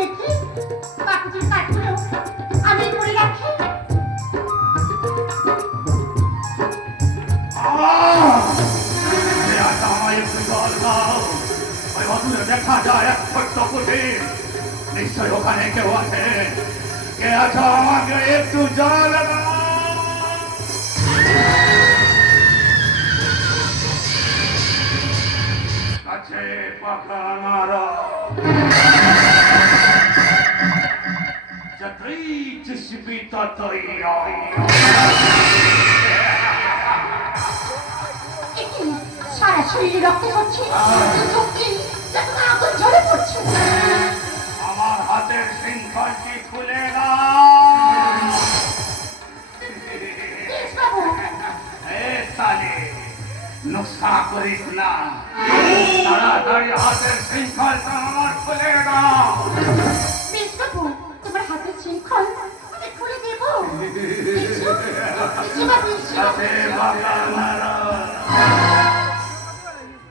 দেখি বাকুটির কাঠগুলো আমি করে রাখি। দেখা যায় এক ছোট্ট কুটির, নিশ্চয় ওখানে কেউ আছে। কে আছো আমাকে একটু জানালে না? কাছে পাকা মারা যতই চিসবি ততই সারা শরীরে রক্ত হচ্ছে, আগুন ঝরে পড়ছে। আমার হাতের শৃঙ্খলটি খুলে না। নুকসা করিস না, তাড়াতাড়ি হাতের শৃঙ্খলটা আমার খুলে না। বেশ বাবু, তোমার হাতের শৃঙ্খল আমি খুলে দেব।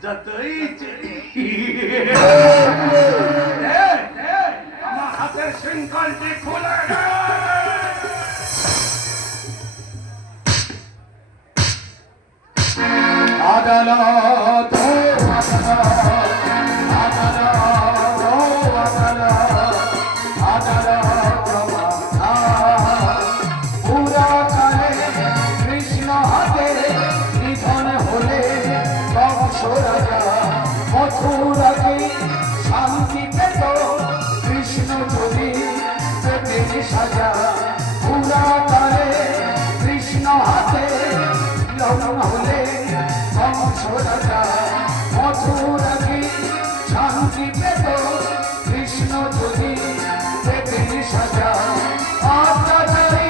যতই আমার হাতের শৃঙ্খলটি খুলে না। আদালত কৃষ্ণ হাতে নিধন হলে বংশ রাজা মথুরাকে শান্তি পেত কৃষ্ণ যদি পেতেন সাজা। পুরাকালে কৃষ্ণ হাতে লগ্ন হলে বংশ রাজা মথুরাকে শান্তি পেত কৃষ্ণ যদি পেতেন সাজা। অত্যাচারী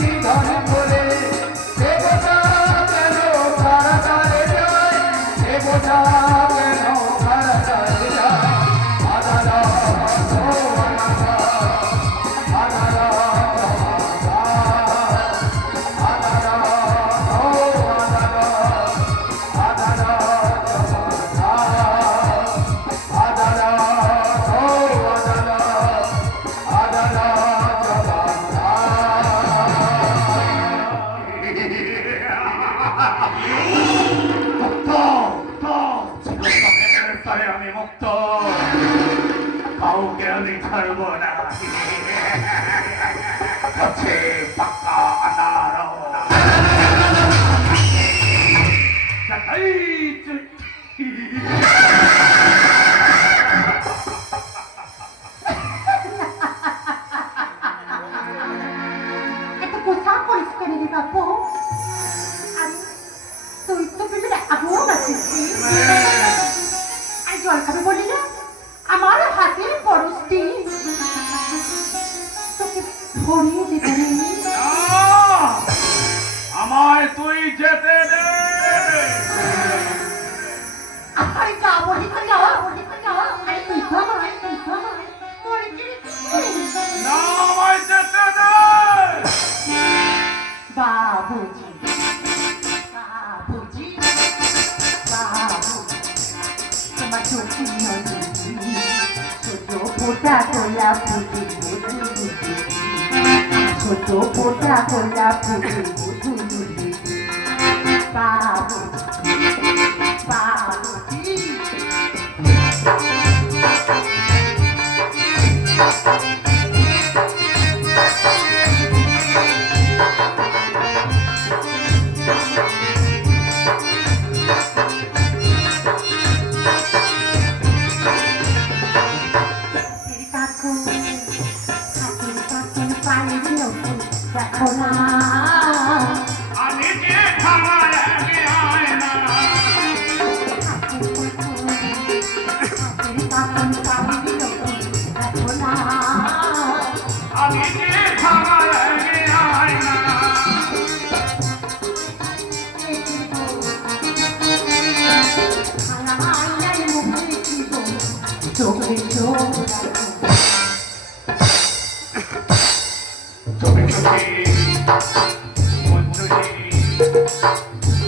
নিধন করে দেবতা কেন কারাগারে যায়, দেবতা কেন কারাগারে যায়। আদালত আমি মুক্ত, কাউকে আমি ছাড়ব না। হচ্ছে পাক্কা আনার এত কোথা পরিষ্কার রে বাবু। আরে তুই তো পেছনে আগুন আছিস। আর জল খাবে বললি না? আমার হাতের পরশটি তোকে ভরিয়ে দেবে। আমায় তুই যেতে দে। আরে যা বলি তো যা, বলি তো যা। আরে তুই তো আমায়, তুই তো আমায় মরে গেছিস। না, আমায় যেতে দে। বাবুজি, বাবুজি, বাবুজি, তোমার চোখে নদী ছোট ফোটা গোলাপ ফুটে বুঝু, ছোট ফোটা গোলাপ ফুটে বুঝু। বাবুজি, বাবুজি, দেখো না আমি যে খাবার আয় না। আমি যে খাবার আয় না। চোখে চোখ চোখে চোখে মঞ্জুরি,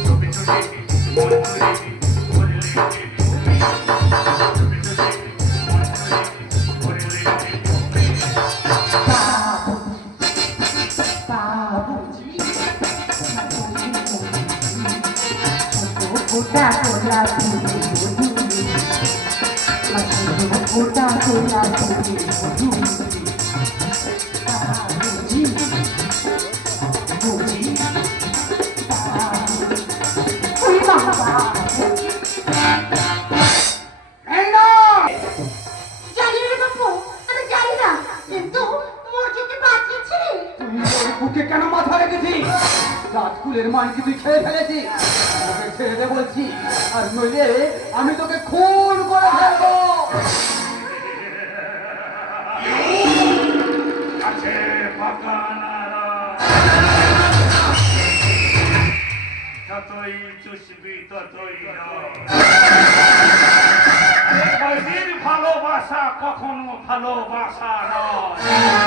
চোখে চোখে মঞ্জুরি করলে তুমি, চোখে চোখে মঞ্জুরি করলে তুমি। কোটা কোটা তুমি কোটা কোটা তুমি বুঝি বুঝি ওই বাবা এই না জানি রে বাপু আমি জানি না কিন্তু মোর যেতে বাঁচিয়েছে তুই ওর বুকে কেন মাথা রেখেছিস রাজকুলের মানকি তুই খেয়ে ফেলেছিস ওকে ছেড়ে দে বলছি আর নইলে আমি তোকে খুন করে ফেলবো আছে বাগানারা যতই চুষবি ততই ভালোবাসা কখনো ভালোবাসা নয়